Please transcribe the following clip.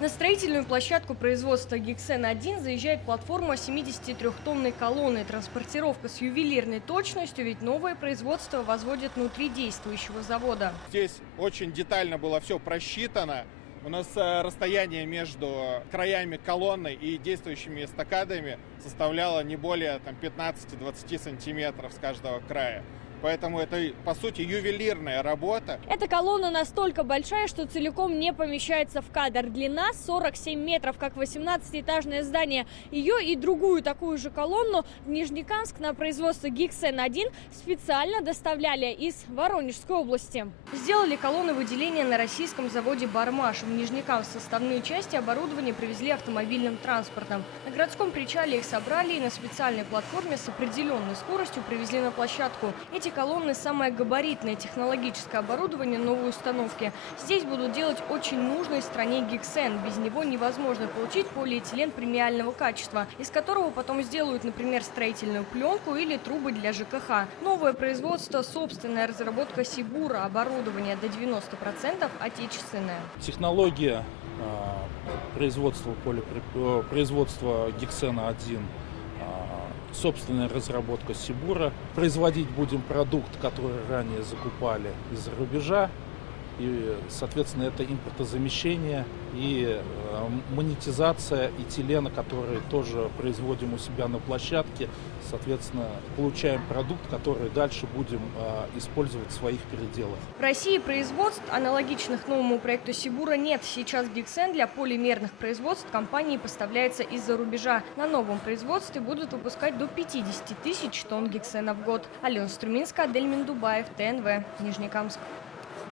На строительную площадку производства «Гексен-1» заезжает платформа 73-тонной колонны. Транспортировка с ювелирной точностью, ведь новое производство возводят внутри действующего завода. Здесь очень детально было все просчитано. У нас расстояние между краями колонны и действующими эстакадами составляло не более 15-20 сантиметров с каждого края. Поэтому это, по сути, ювелирная работа. Эта колонна настолько большая, что целиком не помещается в кадр. Длина 47 метров, как 18-этажное здание. Ее и другую такую же колонну в Нижнекамск на производство «Гексен-1» специально доставляли из Воронежской области. Сделали колонны выделения на российском заводе «Бармаш». В Нижнекамск составные части оборудования привезли автомобильным транспортом. На городском причале их собрали и на специальной платформе с определенной скоростью привезли на площадку. Эти колонны – самое габаритное технологическое оборудование новой установки. Здесь будут делать очень нужной стране «Гексен». Без него невозможно получить полиэтилен премиального качества, из которого потом сделают, например, строительную пленку или трубы для ЖКХ. Новое производство – собственная разработка «Сибура», оборудование до 90% отечественное. Технология производства «Гексена-1», собственная разработка «Сибура». Производить будем продукт, который ранее закупали из-за рубежа. И, соответственно, это импортозамещение и монетизация этилена, который тоже производим у себя на площадке. Соответственно, получаем продукт, который дальше будем использовать в своих переделах. В России производств, аналогичных новому проекту «Сибура», нет. Сейчас «Гексен» для полимерных производств компании поставляется из-за рубежа. На новом производстве будут выпускать до 50 тысяч тонн «Гексена» в год. Алена Струминская, Адель Миндубаев, ТНВ, Нижнекамск.